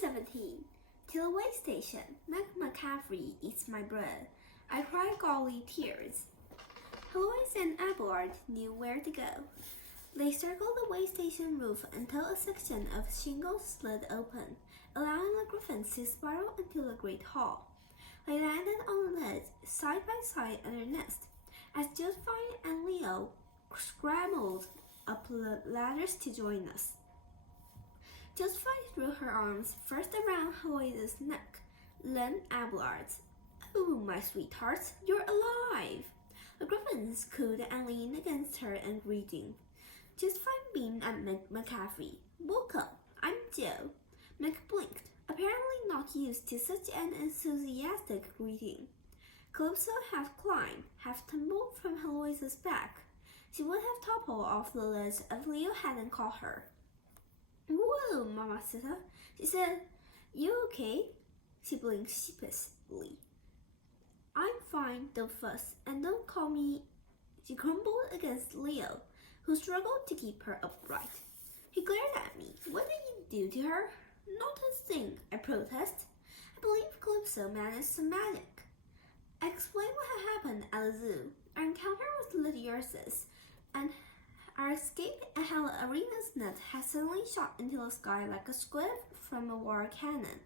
17. To the way station. Meg McCaffrey eats my bread. I cry gully tears. Heloise and Abelard knew where to go. They circled the way station roof until a section of shingles slid open, allowing the griffins to spiral into the great hall. They landed on the ledge, side by side in their nest, as Josephine and Leo scrambled up the ladders to join us. Josephine threw her arms first around Heloise's neck, then Abelard's. "Oh, my sweetheart, you're alive!" The griffins cooed and leaned against her in greeting. Josephine beamed at Meg McCaffrey. "Welcome, I'm Joe." Meg blinked, apparently not used to such an enthusiastic greeting. Calypso half climbed, half tumbled from Heloise's back. She would have toppled off the ledge if Leo hadn't caught her. "Whoa, Mamacita," she said. "You okay?" She blinked sheepishly. "I'm fine, don't fuss, and don't call me." She crumbled against Leo, who struggled to keep her upright. He glared at me. "What did you do to her?" "Not a thing," I protested. "I believe Calypso managed some magic." I explained what had happened at the zoo, our encounter with Lydiarces, and our escape, and how Arena's net had suddenly shot into the sky like a squib from a war cannon.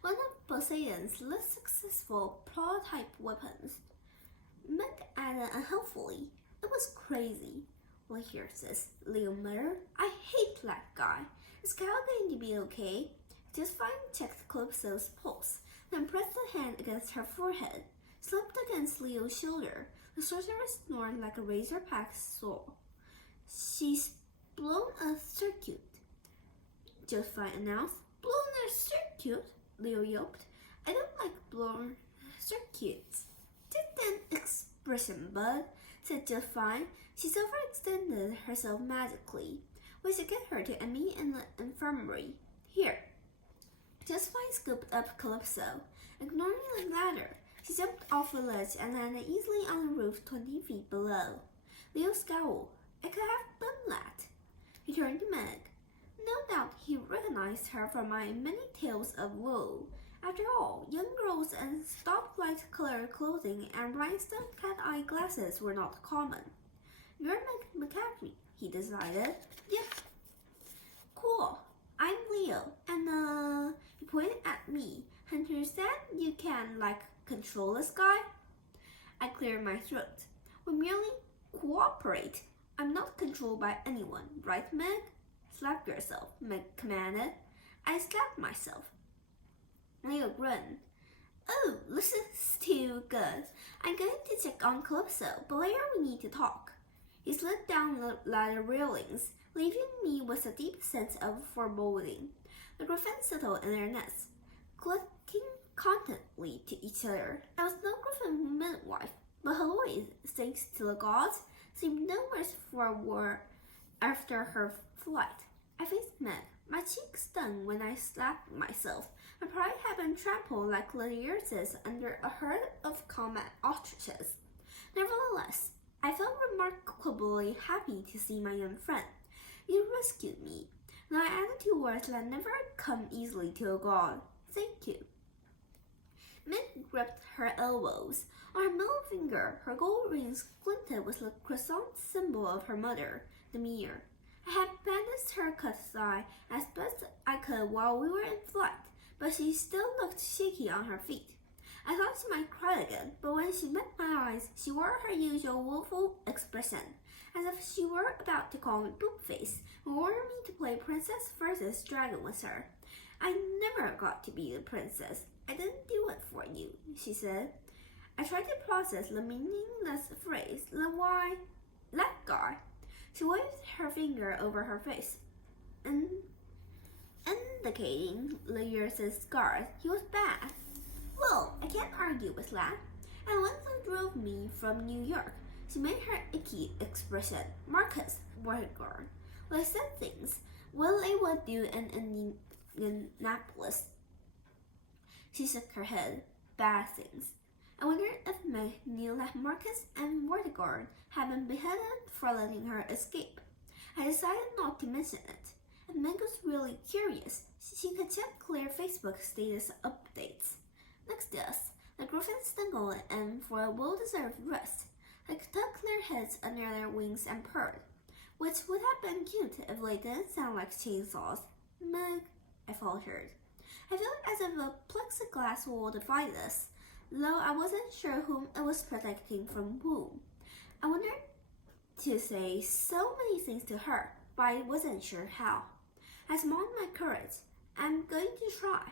One of Poseidon's less successful prototype weapons. Meg added unhelpfully, "It was crazy." "Lydiarces," Leo muttered. "I hate that guy. Is Cal going to be okay?" Josephine checked Calypso's pulse, then pressed a hand against her forehead, slipped against Leo's shoulder. The sorceress snored like a razor-packed saw. "She's blown a circuit," Josephine announced. "Blown a circuit?" Leo yelped. "I don't like blown circuits." "Just an expression, bud," said Josephine. She overextended herself magically. "We should get her to Emmy in the infirmary. Here." Josephine scooped up Calypso. Ignoring the ladder, she jumped off the ledge and landed easily on the roof 20 feet below. Leo scowled. "I could have done that." He turned to Meg. No doubt he recognized her from my many tales of woe. After all, young girls in stoplight-colored clothing and rhinestone cat-eye glasses were not common. "You're Meg McCaffrey," he decided. "Yep." "Cool. I'm Leo, and he pointed at me. "Hunter said you can, control this guy?" I cleared my throat. "We merely cooperate. I'm not controlled by anyone, right, Meg?" "Slap yourself," Meg commanded. I slapped myself. Leo grinned. "Oh, this is too good. I'm going to check on Calypso, but later we need to talk." He slid down the ladder railings, leaving me with a deep sense of foreboding. The griffins settled in their nests, clicking contentedly to each other. I was no griffin midwife, but Heloise, thanks to the gods, seemed no worse for wear after her flight. I faced Meg. My cheeks stung when I slapped myself. My pride had been trampled like Lydiarces under a herd of combat ostriches. Nevertheless, I felt remarkably happy to see my young friend. "You rescued me." Now I added two words that never come easily to a god. "Thank you." Meg gripped her elbows. On her middle finger, her gold rings glinted with the croissant symbol of her mother, the mirror. I had bandaged her cut thigh as best I could while we were in flight, but she still looked shaky on her feet. I thought she might cry again, but when she met my eyes, she wore her usual willful expression, as if she were about to call me poop-face and order me to play Princess versus Dragon with her. "I never got to be the princess. I didn't do it for you," she said. I tried to process the meaningless phrase, then why, "That guy." She waved her finger over her face, indicating Lydiarces' scars. "He was bad." "Well, I can't argue with that." And once they drove me from New York, she made her icky expression, "Marcus Vortigern." They said things, what they would do in Indianapolis. She shook her head. "Bad things." I wondered if Meg knew that Marcus and Vortigern had been beheaded for letting her escape. I decided not to mention it. and Meg was really curious. She could check clear Facebook status updates. Next to us, the Griffins snuggled in for a well-deserved rest. They tucked their heads under their wings and purred, which would have been cute if they didn't sound like chainsaws. Meg, I faltered. I felt as if a plexiglass wall divided us, though I wasn't sure whom it was protecting from whom. I wanted to say so many things to her, but I wasn't sure how. I summoned my courage. I'm going to try.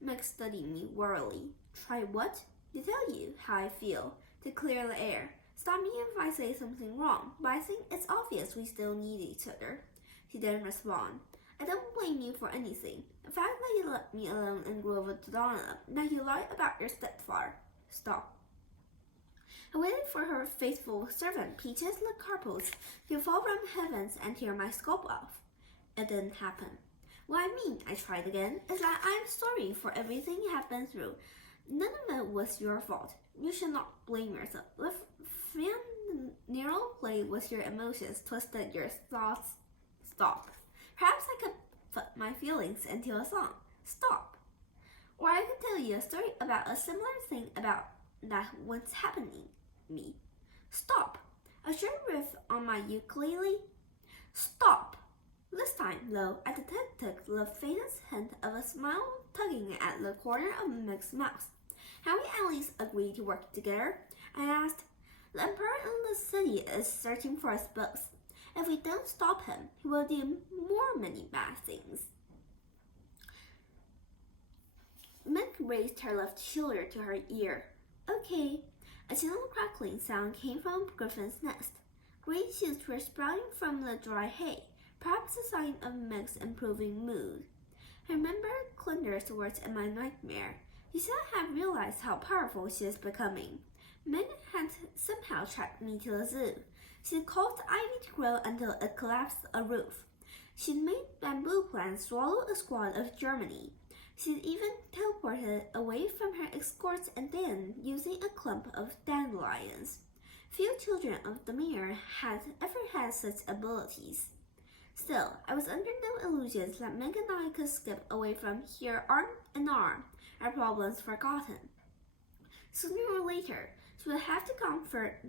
Meg studied me warily. Try what? To tell you how I feel. To clear the air. Stop me if I say something wrong, but I think it's obvious we still need each other. She didn't respond. I don't blame you for anything. The fact that you let me alone in Grover to dawn up, that you lied about your stepfather. Stop. I waited for her faithful servant, Peaches the Carpos, to fall from heavens and tear my scalp off. It didn't happen. What I mean, I tried again, is that I'm sorry for everything you have been through. None of it was your fault. You should not blame yourself. Let Nero play with your emotions, twisted your thoughts. Stop. Perhaps I could put my feelings into a song. Stop. Or I could tell you a story about a similar thing about that once happening me. Stop. A short riff on my ukulele. Stop. This time, though, I detected the faintest hint of a smile tugging at the corner of Meg's mouth. Can we at least agree to work together? I asked. The emperor in the city is searching for us both. If we don't stop him, he will do many bad things. Meg raised her left shoulder to her ear. Okay. A gentle crackling sound came from Griffin's nest. Green shoots were sprouting from the dry hay, perhaps a sign of Meg's improving mood. I remembered Clinder's words in my nightmare. He said I had realized how powerful she is becoming. Meg had somehow tracked me to the zoo. She'd caused ivy to grow until it collapsed a roof. She'd made bamboo plants swallow a squad of Germany. She'd even teleported away from her escorts and then using a clump of dandelions. Few children of the mirror had ever had such abilities. Still, I was under no illusions that Meg and I could skip away from here arm in arm, our problems forgotten. Sooner or later, she would have to comfort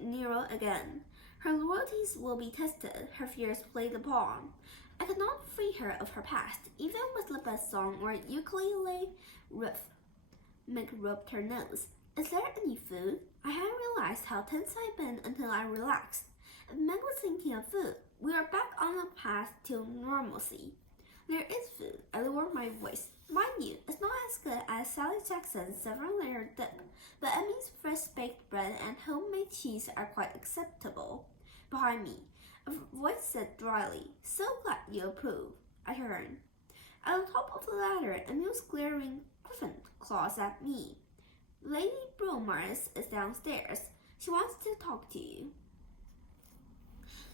Nero again. Her loyalties will be tested, her fears played upon. I could not free her of her past, even with the best song or ukulele riff. Meg rubbed her nose. Is there any food? I hadn't realized how tense I'd been until I relaxed. If Meg was thinking of food, we are back on the path to normalcy. There is food. I lowered my voice. Mind you, it's not as good as Sally Jackson's 7-layer dip, but Emmy's fresh-baked bread and homemade cheese are quite acceptable. Behind me, a voice said dryly, So glad you approve. I turned. At the top of the ladder, Emmy was glaring Griffin claws at me. Lady Bromars is downstairs. She wants to talk to you.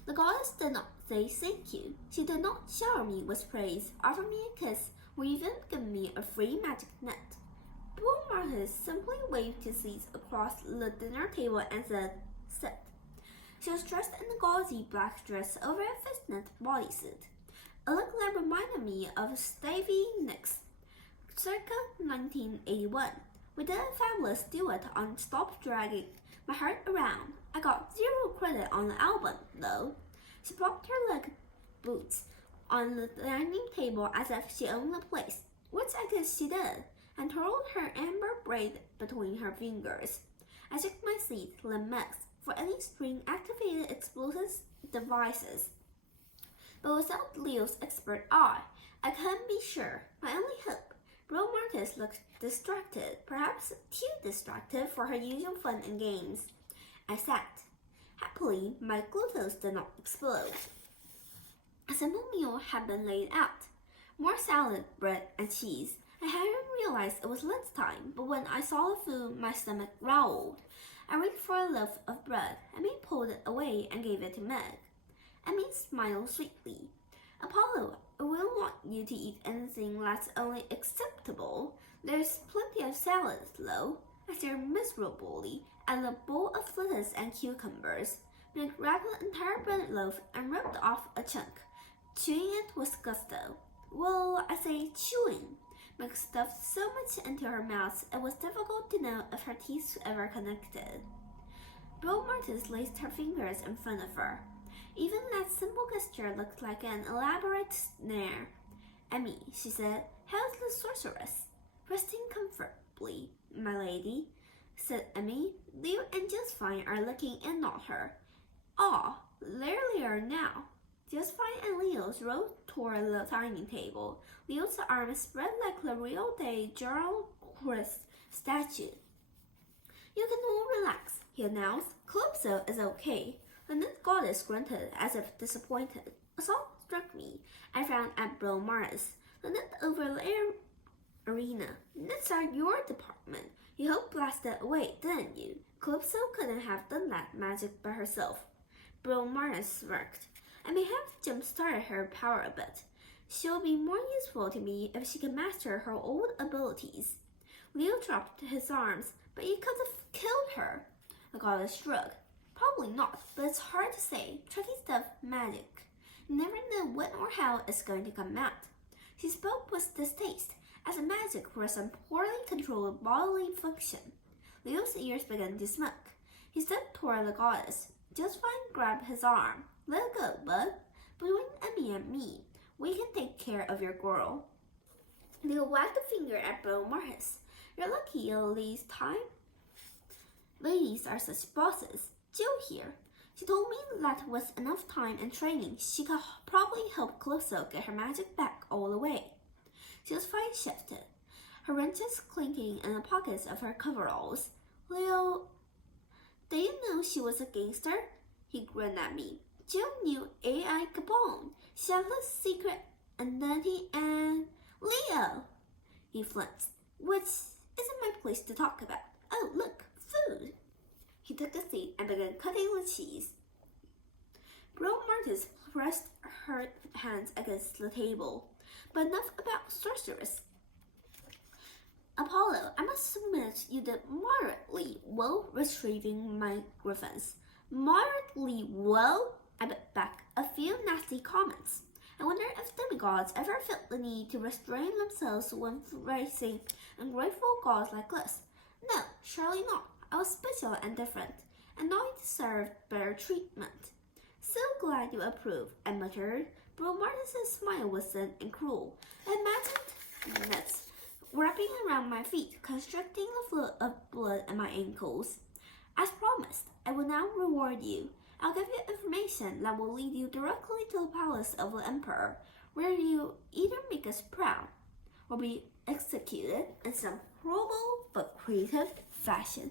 The goddess did not say thank you. She did not shower me with praise, offer me a kiss, or even give me a free magic net. Bromars simply waved his seats across the dinner table and said, Sit. She was dressed in a gauzy black dress over a fishnet bodysuit, a look that reminded me of Stevie Nicks, circa 1981. We did a fabulous duet on Stop Dragging My Heart Around. I got 0 credit on the album, though. She propped her leg boots on the dining table as if she owned the place, which I guess she did, and twirled her amber braid between her fingers. I checked my seat, Meg's, for any string-activated explosive devices. But without Leo's expert eye, I couldn't be sure. My only hope. Bro Marcus looked distracted, perhaps too distracted for her usual fun and games. I sat. Happily, my glucose did not explode. A simple meal had been laid out. More salad, bread, and cheese. I hadn't realized it was lunchtime, but when I saw the food, my stomach growled. I reached for a loaf of bread. Emmy pulled it away and gave it to Meg. Emmy smiled sweetly. Apollo, I wouldn't want you to eat anything that's only acceptable. There's plenty of salad, though. I stared miserably at a bowl of lettuce and cucumbers. Meg grabbed the entire bread loaf and ripped off a chunk. chewing it with gusto. Well, I say chewing. Meg stuffed so much into her mouth it was difficult to know if her teeth ever connected. Bro Martis laced her fingers in front of her. Even that simple gesture looked like an elaborate snare. Emmy, she said, how's the sorceress? Resting comfortably, my lady, said Emmy. Leo and Josephine are looking in on her. Ah, there they are now. Josephine and Leo's rode toward the dining table. Leo's arms spread like the Rio de Janeiro Christ statue. You can all relax, he announced. Calypso is okay. The net goddess grunted as if disappointed. A thought struck me. I frowned at Bro Mars. The net over the arena. Nets are your department. You helped blast it away, didn't you? Calypso couldn't have done that magic by herself. Bro Mars smirked. I may have jump-started her power a bit. She'll be more useful to me if she can master her old abilities. Leo dropped his arms, but you could have killed her. The goddess shrugged. Probably not, but it's hard to say. Tricky stuff, magic. You never know when or how it's going to come out. She spoke with distaste, as if magic were some poorly controlled bodily function. Leo's ears began to smoke. He stepped toward the goddess. Josephine grabbed his arm. Let it go, bud. Between Emmy and me, we can take care of your girl. Leo wagged a finger at Bro Martis. You're lucky at least time. Ladies are such bosses. Jill here. She told me that with enough time and training, she could probably help Calypso get her magic back all the way. Josephine shifted, her wrenches clinking in the pockets of her coveralls. Leo, did you know she was a gangster? He grinned at me. Jill knew A.I. Capone. She had the secret identity and... Leo! He flinched, which isn't my place to talk about. Oh, look, food! He took a seat and began cutting the cheese. Bro Martis pressed her hands against the table. But enough about sorceress. Apollo, I must submit you did moderately well retrieving my griffins. Moderately well? I bet back a few nasty comments. I wonder if demigods ever felt the need to restrain themselves when facing ungrateful gods like this. No, surely not. I was special and different, and I deserved better treatment. So glad you approve, I muttered. Bro Martis' smile was thin and cruel. I imagined nets wrapping around my feet, constricting the flow of blood at my ankles. As promised, I will now reward you. I'll give you information that will lead you directly to the palace of the Emperor, where you either make us proud or be executed in some horrible but creative fashion.